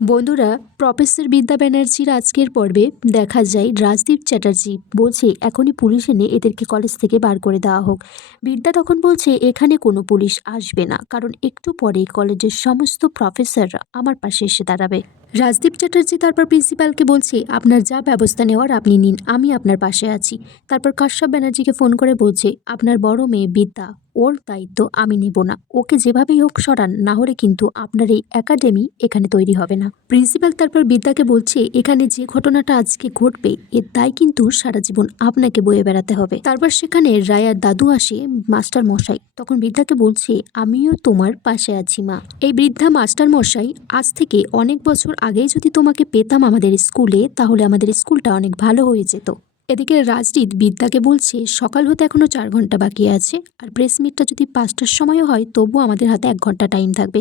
বন্ধুরা, প্রফেসর বিদ্যা ব্যানার্জির আজকের পর্বে দেখা যায় রাজদীপ চ্যাটার্জি বলছে এখনই পুলিশ এনে এদেরকে কলেজ থেকে বার করে দেওয়া হোক। বিদ্যা তখন বলছে এখানে কোনো পুলিশ আসবে না, কারণ একটু পরে কলেজের সমস্ত প্রফেসররা আমার পাশে এসে দাঁড়াবে। রাজদীপ চ্যাটার্জি তারপর প্রিন্সিপালকে বলছে আপনার যা ব্যবস্থা নেওয়ার আপনি নিন, আমি আপনার পাশে আছি। তারপর কাশ্যপ ব্যানার্জিকে ফোন করে বলছে আপনার বড় মেয়ে বিদ্যা, ওর দায়িত্ব আমি নেব না, ওকে যেভাবেই হোক সরান, না হলে কিন্তু আপনার এই একাডেমি এখানে তৈরি হবে না। প্রিন্সিপাল তারপর বিদ্যাকে বলছে এখানে যে ঘটনাটা আজকে ঘটবে এর দায় কিন্তু সারা জীবন আপনাকে বয়ে বেড়াতে হবে। তারপর সেখানে রায়ার দাদু আসে, মাস্টার মশাই তখন বিদ্যাকে বলছে আমিও তোমার পাশে আছি মা। এই বৃদ্ধা মাস্টার মশাই, আজ থেকে অনেক বছর আগেই যদি তোমাকে পেতাম আমাদের স্কুলে, তাহলে আমাদের স্কুলটা অনেক ভালো হয়ে যেত। এদিকে রাজদীপ বিদ্যাকে বলছে সকাল হতে এখনো 4 ঘন্টা বাকি আছে, আর প্রেস মিটটা যদি 5টার সময়ও হয় তবুও আমাদের হাতে 1 ঘন্টা টাইম থাকবে।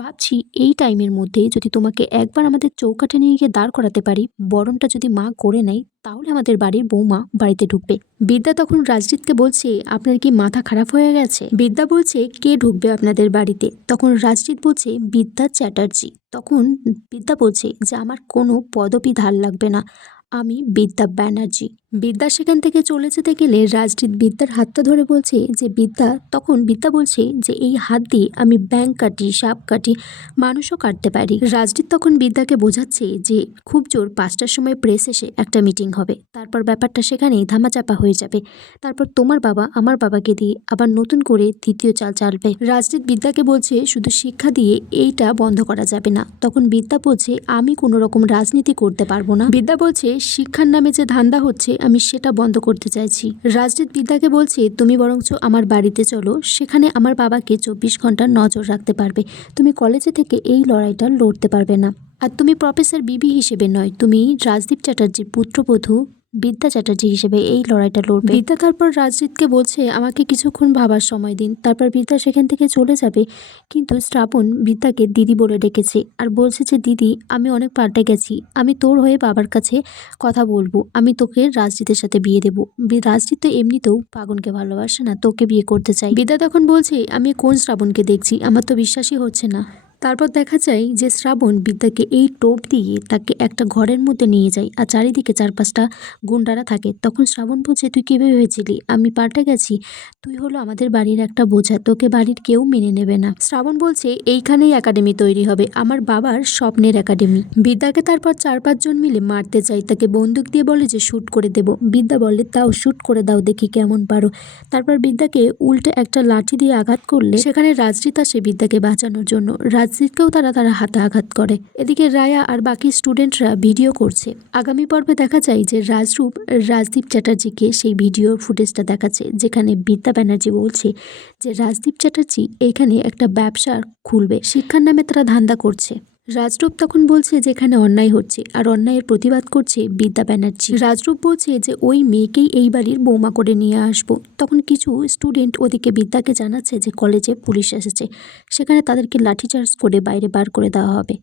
ভাবছি এই টাইমের মধ্যে যদি তোমাকে একবার আমাদের চৌকাঠে নিয়ে গিয়ে দাঁড় করাতে পারি, বরণটা যদি মা করে নেয়, তাহলে আমাদের বাড়ির বৌমা বাড়িতে ঢুকবে। বিদ্যা তখন রাজদীপকে বলছে আপনার কি মাথা খারাপ হয়ে গেছে? বিদ্যা বলছে কে ঢুকবে আপনাদের বাড়িতে? তখন রাজদীপ বলছে বিদ্যা চ্যাটার্জি। তখন বিদ্যা বলছে যে আমার কোনো পদবি ধার লাগবে না, আমি বিদ্যা ব্যানার্জি। বিদ্যা সেখান থেকে চলে যেতে গেলে রাজদীপ বিদ্যার হাতটা ধরে বলছে যে বিদ্যা বলছে যে এই হাত দিয়ে আমি ব্যাঙ কাটি, সাপ কাটি, মানুষও কাটতে পারি। রাজদীপ তখন বিদ্যাকে বোঝাচ্ছে যে খুব জোর 5টার সময় প্রেস এসে একটা মিটিং হবে, তারপর ব্যাপারটা সেখানেই ধামাচাপা হয়ে যাবে। তারপর তোমার বাবা আমার বাবাকে দিয়ে আবার নতুন করে দ্বিতীয় চাল চালবে। রাজদীপ বিদ্যাকে বলছে শুধু শিক্ষা দিয়ে এইটা বন্ধ করা যাবে না। তখন বিদ্যা বলছে আমি কোনো রকম রাজনীতি করতে পারবো না। বিদ্যা বলছে শিক্ষার নামে যে ধান্দা হচ্ছে আমি সেটা বন্ধ করতে চাইছি। রাজদীপ বিদ্যাকে বলছে তুমি বরঞ্চ আমার বাড়িতে চলো, সেখানে আমার বাবাকে 24 ঘন্টা নজর রাখতে পারবে। তুমি কলেজে থেকে এই লড়াইটা লড়তে পারবে না। আর তুমি প্রফেসর বিবি হিসেবে নয়, তুমি রাজদীপ চ্যাটার্জির পুত্রবধূ বিদ্যা চ্যাটার্জি হিসেবে এই লড়াইটা লড়বে। বিদ্যা তারপর রাজদীপকে বলছে আমাকে কিছুক্ষণ ভাবার সময় দিন। তারপর বিদ্যা সেখান থেকে চলে যাবে, কিন্তু শ্রাবণ বিদ্যাকে দিদি বলে ডেকেছে আর বলছে যে দিদি আমি অনেক পাল্টে গেছি, আমি তোর হয়ে বাবার কাছে কথা বলবো, আমি তোকে রাজদীপের সাথে বিয়ে দেবো। রাজদীপ তো এমনিতেও পাগনকে ভালোবাসে না, তোকে বিয়ে করতে চাই। বিদ্যা তখন বলছে আমি কোন শ্রাবণকে দেখছি, আমার তো বিশ্বাসই হচ্ছে না। তারপর দেখা যায় যে শ্রাবণ বিদ্যাকে এই টোপ দিয়ে তাকে একটা ঘরের মধ্যে নিয়ে যায়, আর চারিদিকে 4-5টা গুন্ডারা থাকে। তখন শ্রাবণ বলছে তুই কিভাবে হয়েছিলি, আমি পাল্টে গেছি, তুই হলো আমাদের বাড়ির একটা বোঝা, তোকে বাড়ির কেউ মেনে নেবে না। শ্রাবণ বলছে এইখানেই একাডেমি তৈরি হবে, আমার বাবার স্বপ্নের একাডেমি। বিদ্যাকে তারপর 4-5 জন মিলে মারতে চাই, তাকে বন্দুক দিয়ে বলে যে শ্যুট করে দেব। বিদ্যা বলে তাও শ্যুট করে দাও দেখি কেমন পারো। তারপর বিদ্যাকে উল্টে একটা লাঠি দিয়ে আঘাত করলে সেখানে রাজদীপ আসে বিদ্যাকে বাঁচানোর জন্য। রাজদীপকেও তারা হাতে আঘাত করে। এদিকে রায়া আর বাকি স্টুডেন্টরা ভিডিও করছে। আগামী পর্বে দেখা যায় যে রাজদীপ চ্যাটার্জিকে সেই ভিডিও ফুটেজটা দেখাচ্ছে, যেখানে বিদ্যা ব্যানার্জি বলছে যে রাজদীপ চ্যাটার্জি এইখানে একটা ব্যবসা খুলবে, শিক্ষার নামে তারা ধান্দা করছে। রাজরূপ তখন বলছে যে এখানে অন্যায় হচ্ছে, আর অন্যায়ের প্রতিবাদ করছে বিদ্যা ব্যানার্জি। রাজরূপ বলছে যে ওই মেয়েকেই এই বাড়ির বৌমা করে নিয়ে আসবো। তখন কিছু স্টুডেন্ট ওদিকে বিদ্যাকে জানাচ্ছে যে কলেজে পুলিশ এসেছে, সেখানে তাদেরকে লাঠিচার্জ করে বাইরে বার করে দেওয়া হবে।